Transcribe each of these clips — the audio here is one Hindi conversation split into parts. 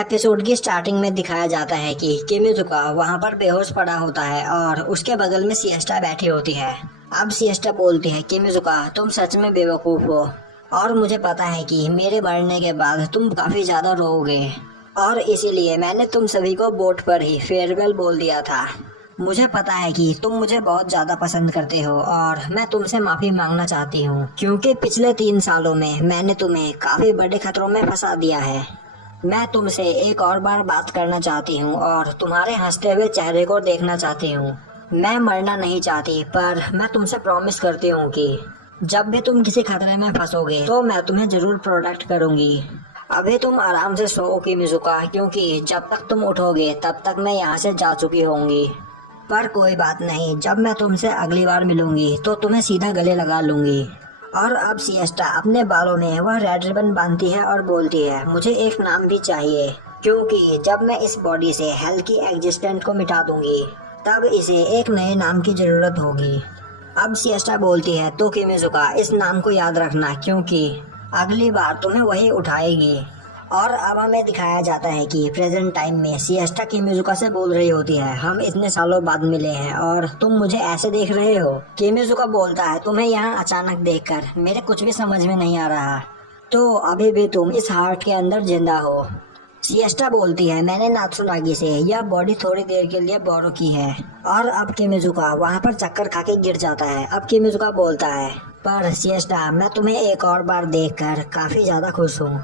एपिसोड की स्टार्टिंग में दिखाया जाता है कि किमिजुका वहाँ पर बेहोश पड़ा होता है और उसके बगल में सिएस्टा बैठी होती है। अब सिएस्टा बोलती है, किमिजुका तुम सच में बेवकूफ हो और मुझे पता है कि मेरे मरने के बाद तुम काफी ज्यादा रोओगे और इसीलिए मैंने तुम सभी को बोट पर ही फेयरवेल बोल दिया था। मुझे पता है कि तुम मुझे बहुत ज्यादा पसंद करते हो और मैं तुमसे माफी मांगना चाहती हूँ क्योंकि पिछले 3 सालों में मैंने तुम्हें काफी बड़े खतरों में फंसा दिया है। मैं तुमसे एक और बार बात करना चाहती हूँ और तुम्हारे हंसते हुए चेहरे को देखना चाहती हूँ। मैं मरना नहीं चाहती पर मैं तुमसे प्रॉमिस करती हूँ कि जब भी तुम किसी खतरे में फंसोगे तो मैं तुम्हें जरूर प्रोटेक्ट करूँगी। अभी तुम आराम से सो किमिजुका, क्योंकि जब तक तुम उठोगे तब तक मैं यहाँ से जा चुकी होंगी। पर कोई बात नहीं, जब मैं तुमसे अगली बार मिलूंगी तो तुम्हें सीधा गले लगा लूंगी। और अब सिएस्टा अपने बालों में वह रेड रिबन बांधती है और बोलती है, मुझे एक नाम भी चाहिए क्योंकि जब मैं इस बॉडी से हेल की एग्जिस्टेंट को मिटा दूंगी तब इसे एक नए नाम की जरूरत होगी। अब सिएस्टा बोलती है, तो किमिजुका इस नाम को याद रखना क्योंकि अगली बार तुम्हें वही उठाएगी। और अब हमें दिखाया जाता है कि प्रेजेंट टाइम में सिएस्टा किमिजुका से बोल रही होती है, हम इतने सालों बाद मिले हैं और तुम मुझे ऐसे देख रहे हो। किमिजुका बोलता है, तुम्हें यहाँ अचानक देखकर मेरे कुछ भी समझ में नहीं आ रहा, तो अभी भी तुम इस हार्ट के अंदर जिंदा हो। सिएस्टा बोलती है, मैंने नात्सुनागी से यह बॉडी थोड़ी देर के लिए बोरो की है। और अब किमिजुका वहाँ पर चक्कर खा के गिर जाता है। अब किमिजुका बोलता है, पर सिएस्टा मैं तुम्हें एक और बार देखकर काफी ज्यादा खुश हूँ।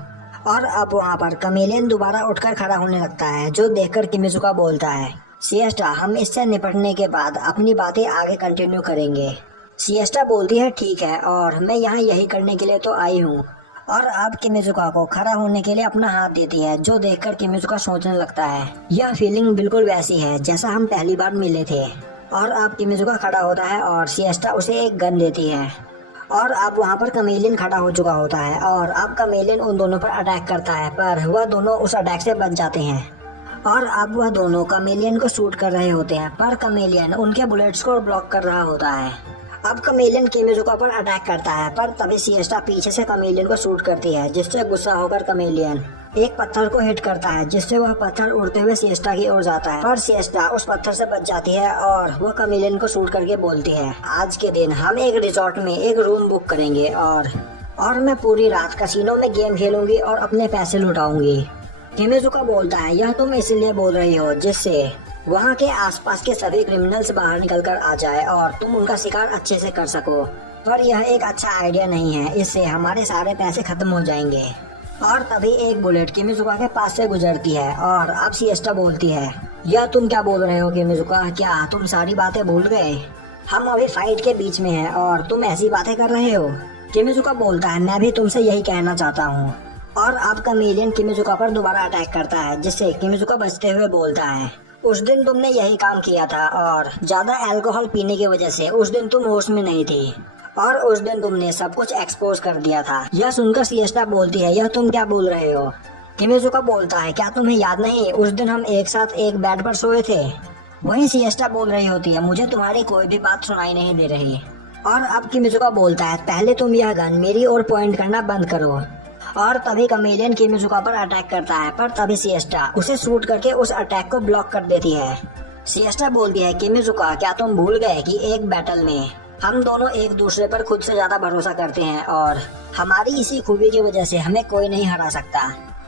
और अब वहाँ पर कमेलियन दोबारा उठकर खड़ा होने लगता है, जो देखकर किमिजुका बोलता है, सिएस्टा हम इससे निपटने के बाद अपनी बातें आगे कंटिन्यू करेंगे। सिएस्टा बोलती है, ठीक है, और मैं यहाँ यही करने के लिए तो आई हूँ। और अब किमिजुका को खड़ा होने के लिए अपना हाथ देती है, जो देखकर किमिजुका सोचने लगता है, यह फीलिंग बिल्कुल वैसी है जैसा हम पहली बार मिले थे। और अब किमिजुका खड़ा होता है और सिएस्टा उसे एक गन देती है। और अब वहाँ पर कमेलियन खड़ा हो चुका होता है और अब कमेलियन उन दोनों पर अटैक करता है, पर वह दोनों उस अटैक से बच जाते हैं। और अब वह दोनों कमेलियन को शूट कर रहे होते हैं, पर कमेलियन उनके बुलेट्स को ब्लॉक कर रहा होता है। अब कमेलियन किमिजुका पर अटैक करता है, पर तभी सिएस्टा पीछे से कमेलियन को शूट करती है, जिससे गुस्सा होकर कमेलियन एक पत्थर को हिट करता है, जिससे वह पत्थर उड़ते हुए सिएस्टा की ओर जाता है। पर सिएस्टा उस पत्थर से बच जाती है और वह कमेलियन को शूट करके बोलती है, आज के दिन हम एक रिजॉर्ट में एक रूम बुक करेंगे और मैं पूरी रात कैसीनो में गेम खेलूंगी और अपने पैसे लुटाऊंगी। किमिजुका बोलता है, यह तुम इसलिए बोल रही हो जिससे वहाँ के आसपास के सभी क्रिमिनल्स बाहर निकलकर आ जाए और तुम उनका शिकार अच्छे से कर सको। पर यह एक अच्छा आइडिया नहीं है, इससे हमारे सारे पैसे खत्म हो जाएंगे। और तभी एक बुलेट किमिजुका के पास से गुजरती है और अब सिएस्टा बोलती है, यह तुम क्या बोल रहे हो किमिजुका, क्या तुम सारी बातें भूल गए? हम अभी फाइट के बीच में हैं और तुम ऐसी बातें कर रहे हो। किमिजुका बोलता है, मैं भी तुमसे यही कहना चाहता हूँ। और अब कमेलियन किमिजुका पर दोबारा अटैक करता है, जिससे किमिजुका बचते हुए बोलता है, उस दिन तुमने यही काम किया था और ज्यादा अल्कोहल पीने की वजह से उस दिन तुम होश में नहीं थी और उस दिन तुमने सब कुछ एक्सपोज कर दिया था। यह सुनकर सिएस्टा बोलती है, यह तुम क्या बोल रहे हो? किमिजुका बोलता है, क्या तुम्हें याद नहीं उस दिन हम एक साथ एक बेड पर सोए थे? वहीं सिएस्टा बोल रही होती है, मुझे तुम्हारी कोई भी बात सुनाई नहीं दे रही। और अब किमिजुका बोलता है, पहले तुम यह गन मेरी ओर पॉइंट करना बंद करो। और तभी कमेलियन किमिजुका पर अटैक करता है, पर तभी सिएस्टा उसे शूट करके उस अटैक को ब्लॉक कर देती है। सिएस्टा बोलती है, किमिजुका क्या तुम भूल गए कि एक बैटल में हम दोनों एक दूसरे पर खुद से ज्यादा भरोसा करते हैं और हमारी इसी खूबी की वजह से हमें कोई नहीं हरा सकता।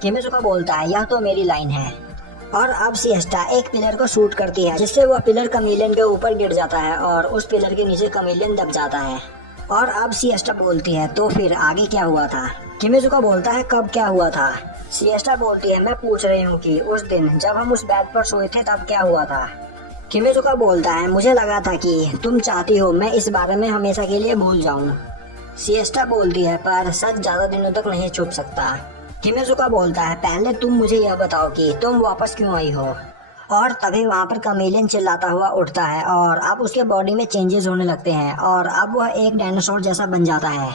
किमिजुका बोलता है, यह तो मेरी लाइन है। और अब सिएस्टा एक पिलर को शूट करती है, जिससे वह पिलर कमेलियन के ऊपर गिर जाता है और उस पिलर के नीचे कमेलियन दब जाता है। और अब सिएस्टा बोलती है, तो फिर आगे क्या हुआ था? किमिजुका बोलता है, कब क्या हुआ था? सिएस्टा बोलती है, मैं पूछ रही हूँ कि उस दिन जब हम उस बेड पर सोए थे तब क्या हुआ था? किमिजुका बोलता है, मुझे लगा था कि तुम चाहती हो मैं इस बारे में हमेशा के लिए भूल जाऊं। सिएस्टा बोलती है, पर सच ज्यादा दिनों तक नहीं छुप सकता। किमिजुका बोलता है, पहले तुम मुझे यह बताओ कि तुम वापस क्यों आई हो? और तभी वहाँ पर कमेलियन चिल्लाता हुआ उठता है और अब उसके बॉडी में चेंजेस होने लगते हैं और अब वह एक डायनासोर जैसा बन जाता है।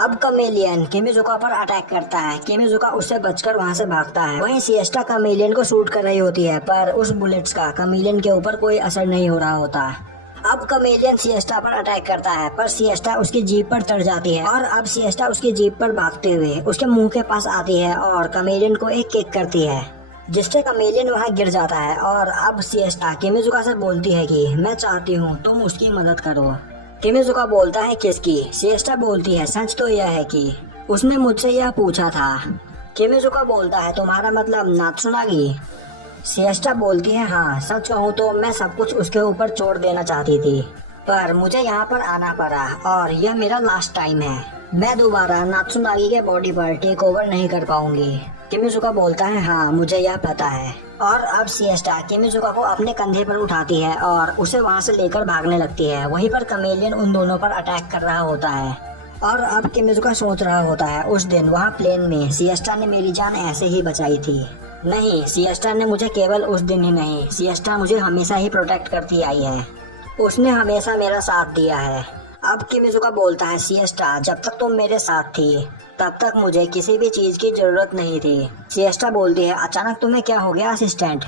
अब कमेलियन किमिजुका पर अटैक करता है, किमिजुका उससे बचकर वहाँ से भागता है। वहीं सिएस्टा कमेलियन को शूट कर रही होती है, पर उस बुलेट्स का कमेलियन के ऊपर कोई असर नहीं हो रहा होता। अब कमेलियन सिएस्टा पर अटैक करता है, पर सिएस्टा उसकी जीप पर चढ़ जाती है और अब सिएस्टा उसकी जीप पर भागते हुए उसके मुंह के पास आती है और कमेलियन को एक किक करती है, जिससे कमेलियन वहाँ गिर जाता है। और अब सिएस्टा किमिजुका से बोलती है कि मैं चाहती हूँ तुम उसकी मदद करो। किमिजुका बोलता है किसकी? सिएस्टा बोलती है सच तो यह है कि उसने मुझसे यह पूछा था। किमिजुका बोलता है तुम्हारा मतलब नात्सुनागी? सिएस्टा बोलती है हाँ, सच कहूँ तो मैं सब कुछ उसके ऊपर छोड़ देना चाहती थी, पर मुझे यहाँ पर आना पड़ा और यह मेरा लास्ट टाइम है। मैं दोबारा नात्सुनागी के बॉडी पर टेक ओवर नहीं कर पाऊंगी। किमिजुका बोलता है हाँ, मुझे यह पता है। और अब सिएस्टा किमिजुका को अपने कंधे पर उठाती है और उसे वहाँ से लेकर भागने लगती है। वहीं पर कमेलियन उन दोनों पर अटैक कर रहा होता है। और अब किमिजुका सोच रहा होता है उस दिन वहाँ प्लेन में सिएस्टा ने मेरी जान ऐसे ही बचाई थी। नहीं, सिएस्टा ने मुझे केवल उस दिन ही नहीं, सिएस्टा मुझे हमेशा ही प्रोटेक्ट करती आई है। उसने हमेशा मेरा साथ दिया है। अब किमिजुका बोलता है सिएस्टा जब तक तुम मेरे साथ थी तब तक मुझे किसी भी चीज की जरूरत नहीं थी। सिएस्टा बोलती है अचानक तुम्हें क्या हो गया असिस्टेंट?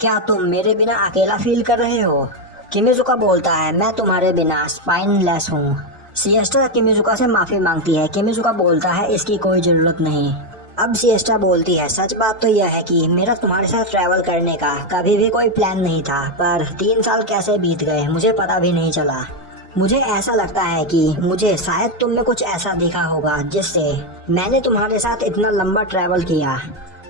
क्या तुम मेरे बिना अकेला फील कर रहे हो? किमिजुका बोलता है मैं तुम्हारे बिना स्पाइनलेस हूँ। सिएस्टा किमिजुका से माफी मांगती है। किमिजुका बोलता है इसकी कोई जरूरत नहीं। अब सिएस्टा बोलती है सच बात तो यह है कि मेरा तुम्हारे साथ ट्रैवल करने का कभी भी कोई प्लान नहीं था, पर 3 साल कैसे बीत गए मुझे पता भी नहीं चला। मुझे ऐसा लगता है कि मुझे शायद तुम में कुछ ऐसा देखा होगा जिससे मैंने तुम्हारे साथ इतना लंबा ट्रैवल किया।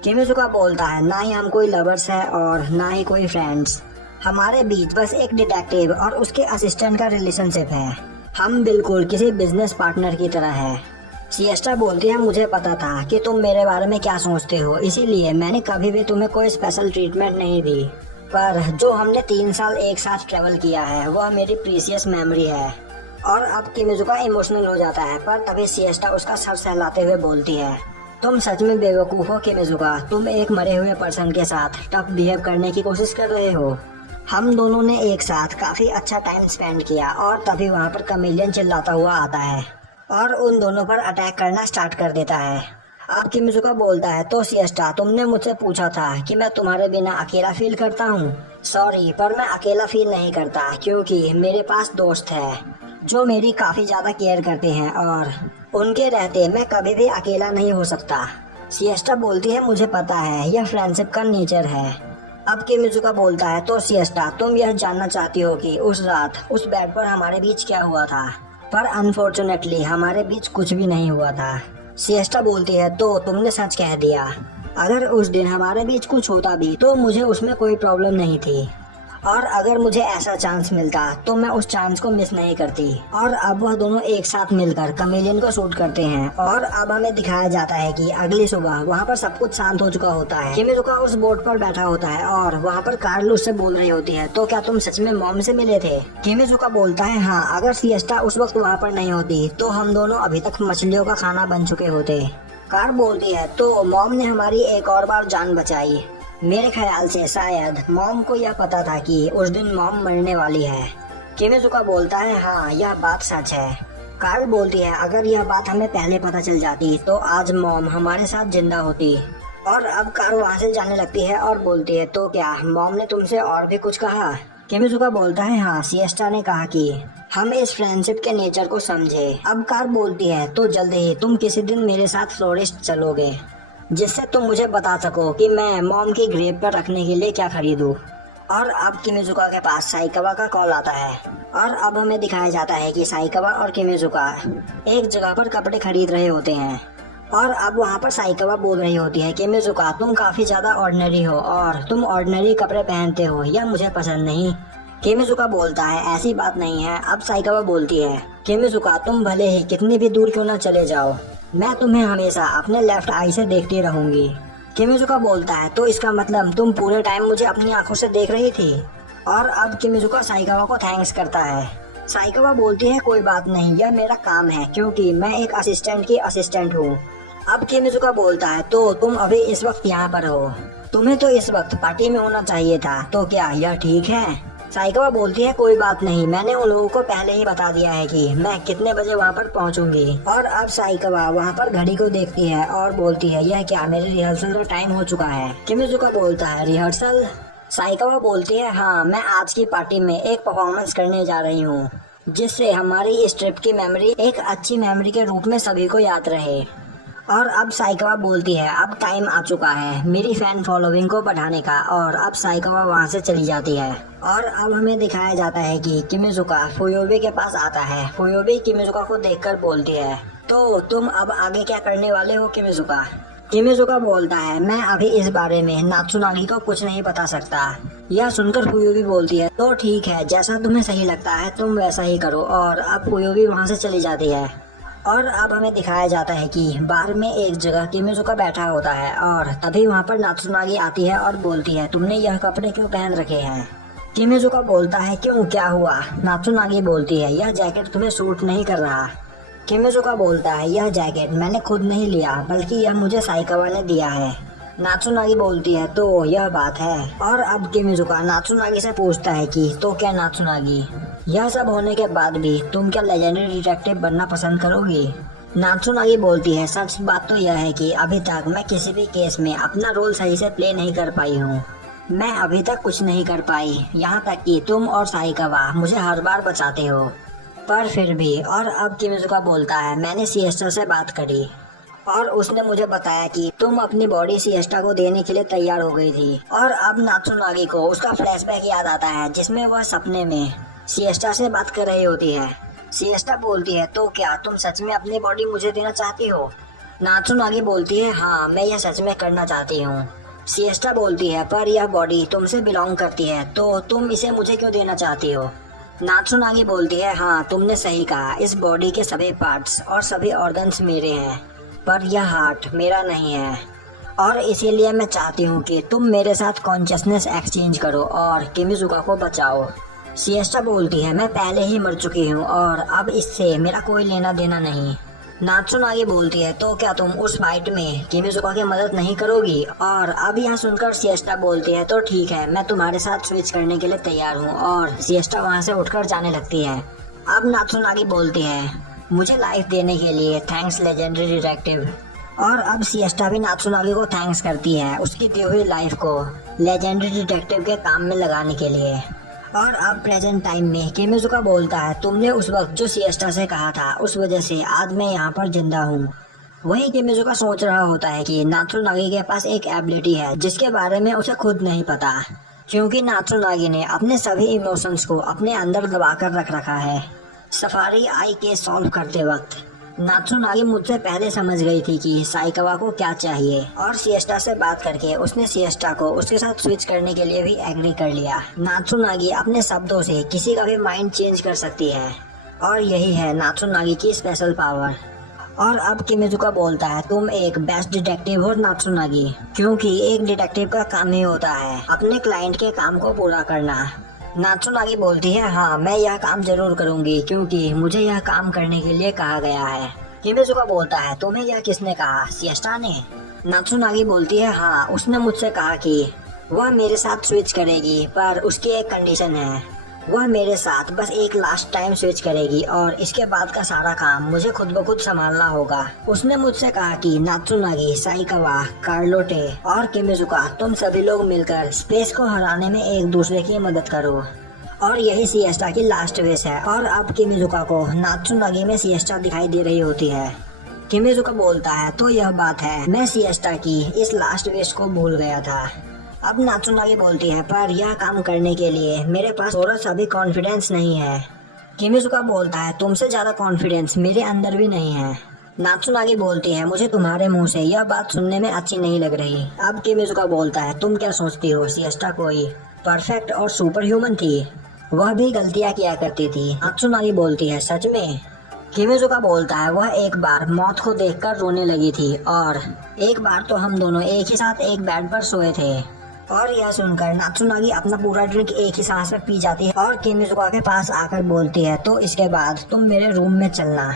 किमिजुका बोलता है ना ही हम कोई लवर्स है और ना ही कोई फ्रेंड्स, हमारे बीच बस एक डिटेक्टिव और उसके असिस्टेंट का रिलेशनशिप है। हम बिल्कुल किसी बिजनेस पार्टनर की तरह है। सिएस्टा बोलती है मुझे पता था कि तुम मेरे बारे में क्या सोचते हो, इसीलिए मैंने कभी भी तुम्हें कोई स्पेशल ट्रीटमेंट नहीं दी, पर जो हमने 3 साल एक साथ ट्रैवल किया है वह मेरी प्रीसियस मेमोरी है। और अब किमिजुका इमोशनल हो जाता है, पर तभी सिएस्टा उसका सर सहलाते हुए बोलती है तुम सच में बेवकूफ हो किमिजुका, तुम एक मरे हुए पर्सन के साथ टफ बिहेव करने की कोशिश कर रहे हो। हम दोनों ने एक साथ काफी अच्छा टाइम स्पेंड किया। और तभी वहाँ पर कमेलियन चिल्लाता हुआ आता है और उन दोनों पर अटैक करना स्टार्ट कर देता है। अब किमिजुका बोलता है तो सिएस्टा तुमने मुझसे पूछा था कि मैं तुम्हारे बिना अकेला फील करता हूँ। सॉरी, पर मैं अकेला फील नहीं करता क्योंकि मेरे पास दोस्त है जो मेरी काफी ज्यादा केयर करते हैं और उनके रहते मैं कभी भी अकेला नहीं हो सकता। सिएस्टा बोलती है मुझे पता है, यह फ्रेंडशिप का नेचर है। अब किमिजुका बोलता है तो सिएस्टा तुम यह जानना चाहती हो कि उस रात उस बेड पर हमारे बीच क्या हुआ था? पर अनफॉर्चुनेटली हमारे बीच कुछ भी नहीं हुआ था। सिएस्टा बोलती है तो तुमने सच कह दिया। अगर उस दिन हमारे बीच कुछ होता भी तो मुझे उसमें कोई प्रॉब्लम नहीं थी, और अगर मुझे ऐसा चांस मिलता तो मैं उस चांस को मिस नहीं करती। और अब वह दोनों एक साथ मिलकर कमेलियन को शूट करते हैं। और अब हमें दिखाया जाता है कि अगली सुबह वहाँ पर सब कुछ शांत हो चुका होता है। किमिजुका उस बोट पर बैठा होता है और वहाँ पर कार्ल उससे बोल रही होती है तो क्या तुम सच में मॉम से मिले थे? किमिजुका बोलता है हाँ, अगर सिएस्टा उस वक्त वहाँ पर नहीं होती तो हम दोनों अभी तक मछलियों का खाना बन चुके होते। कार्ल बोलती है तो मॉम ने हमारी एक और बार जान बचाई। मेरे ख्याल से शायद मॉम को यह पता था कि उस दिन मॉम मरने वाली है। किमिजुका बोलता है हाँ, यह बात सच है। कार्ल बोलती है अगर यह बात हमें पहले पता चल जाती तो आज मॉम हमारे साथ जिंदा होती। और अब कार्ल वहाँ से जाने लगती है और बोलती है तो क्या मॉम ने तुमसे और भी कुछ कहा? किमिजुका बोलता है हाँ, सिएस्टा ने कहा कि हम इस फ्रेंडशिप के नेचर को समझे। अब कार्ल बोलती है तो जल्दी ही तुम किसी दिन मेरे साथ फ्लोरिस्ट चलोगे जिससे तुम मुझे बता सको कि मैं मॉम की ग्रेव पर रखने के लिए क्या खरीदूं। और अब किमिजुका के पास साइकावा का कॉल आता है और अब हमें दिखाया जाता है कि साइकावा और किमिजुका एक जगह पर कपड़े खरीद रहे होते हैं। और अब वहाँ पर साइकावा बोल रही होती है किमिजुका तुम काफी ज्यादा ऑर्डिनरी हो और तुम ऑर्डिनरी कपड़े पहनते हो, यह मुझे पसंद नहीं। किमिजुका बोलता है ऐसी बात नहीं है। अब साइकावा बोलती है किमिजुका तुम भले ही कितनी भी दूर क्यों न चले जाओ, मैं तुम्हें हमेशा अपने लेफ्ट आई से देखती रहूंगी। किमिजुका बोलता है तो इसका मतलब तुम पूरे टाइम मुझे अपनी आंखों से देख रही थी। और अब किमिजुका साइकावा को थैंक्स करता है। साइकावा बोलती है कोई बात नहीं, यह मेरा काम है क्योंकि मैं एक असिस्टेंट की असिस्टेंट हूँ। अब किमिजुका बोलता है तो तुम अभी इस वक्त यहाँ पर हो, तुम्हें तो इस वक्त पार्टी में होना चाहिए था, तो क्या यह ठीक है? साइकावा बोलती है कोई बात नहीं, मैंने उन लोगों को पहले ही बता दिया है कि मैं कितने बजे वहाँ पर पहुँचूंगी। और अब साइकावा वहाँ पर घड़ी को देखती है और बोलती है यह क्या, मेरे रिहर्सल का टाइम हो चुका है। किमिजुका बोलता है रिहर्सल? साइकावा बोलती है हाँ, मैं आज की पार्टी में एक परफॉर्मेंस करने जा रही हूँ जिससे हमारी इस ट्रिप की मेमोरी एक अच्छी मेमोरी के रूप में सभी को याद रहे। और अब साइकावा बोलती है अब टाइम आ चुका है मेरी फैन फॉलोइंग को बढ़ाने का, और अब साइकावा वहाँ से चली जाती है। और अब हमें दिखाया जाता है कि किमिजुका फुयोबी के पास आता है। फुयोबी किमिजुका को देखकर बोलती है तो तुम अब आगे क्या करने वाले हो किमिजुका? किमिजुका बोलता है मैं अभी इस बारे में नात्सुनागी को कुछ नहीं बता सकता। यह सुनकर फुयोबी बोलती है तो ठीक है, जैसा तुम्हें सही लगता है तुम वैसा ही करो। और अब फुयोबी वहाँ से चली जाती है। और अब हमें दिखाया जाता है कि बार में एक जगह किमिजुका बैठा होता है और तभी वहाँ पर नात्सुनागी आती है और बोलती है तुमने यह कपड़े क्यों पहन रखे हैं? किमिजुका बोलता है क्यों, क्या हुआ? नात्सुनागी बोलती है यह जैकेट तुम्हें सूट नहीं कर रहा। किमिजुका बोलता है यह जैकेट मैंने खुद नहीं लिया बल्कि यह मुझे साइकावा ने दिया है। नात्सुनागी बोलती है तो यह बात है। और अब किमिजुका नात्सुनागी से पूछता है कि तो क्या नात्सुनागी, यह सब होने के बाद भी तुम क्या लेजेंडरी डिटेक्टिव बनना पसंद करोगी? नात्सुनागी बोलती है सच बात तो यह है कि अभी तक मैं किसी भी केस में अपना रोल सही से प्ले नहीं कर पाई हूँ। मैं अभी तक कुछ नहीं कर पाई, यहाँ तक कि तुम और साइकावा मुझे हर बार बचाते हो, पर फिर भी। और अब किमिजुका बोलता है मैंने सिएस्टा से बात करी और उसने मुझे बताया कि तुम अपनी बॉडी सिएस्टा को देने के लिए तैयार हो गई थी। और अब नात्सुनागी को उसका फ्लैशबैक याद आता है जिसमें वह सपने में सिएस्टा से बात कर रही होती है। सिएस्टा बोलती है तो क्या तुम सच में अपनी बॉडी मुझे देना चाहती हो? नात्सुनागी बोलती है हाँ मैं यह सच में करना चाहती हूँ। सिएस्टा बोलती है पर यह बॉडी तुमसे बिलोंग करती है तो तुम इसे मुझे क्यों देना चाहती हो? नात्सुनागी बोलती है हाँ तुमने सही कहा, इस बॉडी के सभी पार्ट्स और सभी ऑर्गन्स मेरे हैं पर यह हार्ट मेरा नहीं है, और इसीलिए मैं चाहती हूँ कि तुम मेरे साथ कॉन्शियसनेस एक्सचेंज करो और किमिजुका को बचाओ। सिएस्टा बोलती है मैं पहले ही मर चुकी हूँ और अब इससे मेरा कोई लेना देना नहीं। नात्सुनागी बोलती है तो क्या तुम उस फाइट में किमिजुका की मदद नहीं करोगी? और अब यह सुनकर सिएस्टा बोलती है तो ठीक है मैं तुम्हारे साथ स्विच करने के लिए तैयार हूँ। और सिएस्टा वहाँ से उठकर जाने लगती है। अब नात्सुनागी बोलती है मुझे लाइफ देने के लिए थैंक्स लेजेंडरी डिटेक्टिव। और अब सिएस्टा भी नात्सुनागी को थैंक्स करती है उसकी दी हुई लाइफ को लेजेंडरी डिटेक्टिव के काम में लगाने के लिए। और अब प्रेजेंट टाइम में किमिजुका बोलता है तुमने उस वक्त जो सिएस्टा से कहा था उस वजह से आज मैं यहाँ पर जिंदा हूँ। वही किमिजुका सोच रहा होता है कि नात्सुनागी के पास एक एबिलिटी है जिसके बारे में उसे खुद नहीं पता, क्योंकि नात्सुनागी ने अपने सभी इमोशंस को अपने अंदर दबा कर रख रखा है। सफारी आई केस सॉल्व करते वक्त नात्सुनागी मुझसे पहले समझ गई थी कि साइकावा को क्या चाहिए, और सिएस्टा से बात करके उसने सिएस्टा को उसके साथ स्विच करने के लिए भी एग्री कर लिया। नात्सुनागी अपने शब्दों से किसी का भी माइंड चेंज कर सकती है और यही है नात्सुनागी की स्पेशल पावर। और अब किमिजुका बोलता है तुम एक बेस्ट डिटेक्टिव हो नात्सुनागी, क्योंकि एक डिटेक्टिव का काम ही होता है अपने क्लाइंट के काम को पूरा करना। नात्सुनागी बोलती है हाँ मैं यह काम जरूर करूंगी क्योंकि मुझे यह काम करने के लिए कहा गया है। किमिजुका बोलता है तुम्हें यह किसने कहा, सिएस्टा ने? नात्सुनागी बोलती है हाँ उसने मुझसे कहा कि वह मेरे साथ स्विच करेगी पर उसकी एक कंडीशन है, वह मेरे साथ बस एक लास्ट टाइम स्विच करेगी और इसके बाद का सारा काम मुझे खुद ब खुद संभालना होगा। उसने मुझसे कहा कि नात्सुनागी, साइकावा, कार्लोटे और किमिजुका तुम सभी लोग मिलकर स्पेस को हराने में एक दूसरे की मदद करो, और यही सिएस्टा की लास्ट विश है। और अब किमिजुका को नात्सुनागी में सिएस्टा दिखाई दे रही होती है। किमिजुका बोलता है तो यह बात है, मैं सिएस्टा की इस लास्ट विश को भूल गया था। अब नात्सुनागी बोलती है पर यह काम करने के लिए मेरे पास थोड़ा सा भी कॉन्फिडेंस नहीं है। किमिजुका बोलता है तुमसे ज्यादा कॉन्फिडेंस मेरे अंदर भी नहीं है। नात्सुनागी बोलती है मुझे तुम्हारे मुंह से यह बात सुनने में अच्छी नहीं लग रही। अब किमिजुका बोलता है तुम क्या सोचती हो सिएस्टा कोई परफेक्ट और सुपर ह्यूमन थी, वह भी गलतियाँ किया करती थी। नात्सुनागी बोलती है सच में? किमिजुका बोलता है वह एक बार मौत को देखकर रोने लगी थी और एक बार तो हम दोनों एक ही साथ एक बेड पर सोए थे। और यह सुनकर नात्सुनागी अपना पूरा ड्रिंक एक ही सांस में पी जाती है और किमिजुका के पास आकर बोलती है तो इसके बाद तुम मेरे रूम में चलना।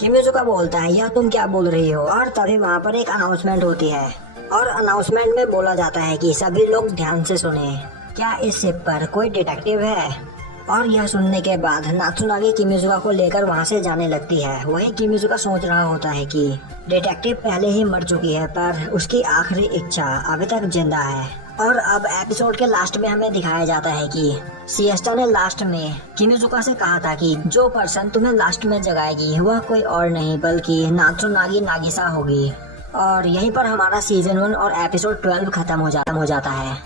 किमिजुका बोलता है यह तुम क्या बोल रही हो? और तभी वहाँ पर एक अनाउंसमेंट होती है और अनाउंसमेंट में बोला जाता है कि सभी लोग ध्यान से सुने, क्या इस शिप पर कोई डिटेक्टिव है? और यह सुनने के बाद नात्सुनागी किमिजुका को लेकर वहाँ से जाने लगती है। वहीं किमिजुका सोच रहा होता है कि डिटेक्टिव पहले ही मर चुकी है पर उसकी आखिरी इच्छा अभी तक जिंदा है। और अब एपिसोड के लास्ट में हमें दिखाया जाता है कि सिएस्टा ने लास्ट में किमिजुका से कहा था कि जो पर्सन तुम्हें लास्ट में जगाएगी वह कोई और नहीं बल्कि नात्सुनागी नागिसा होगी। और यहीं पर हमारा सीजन 1 और एपिसोड 12 खत्म हो जाता है।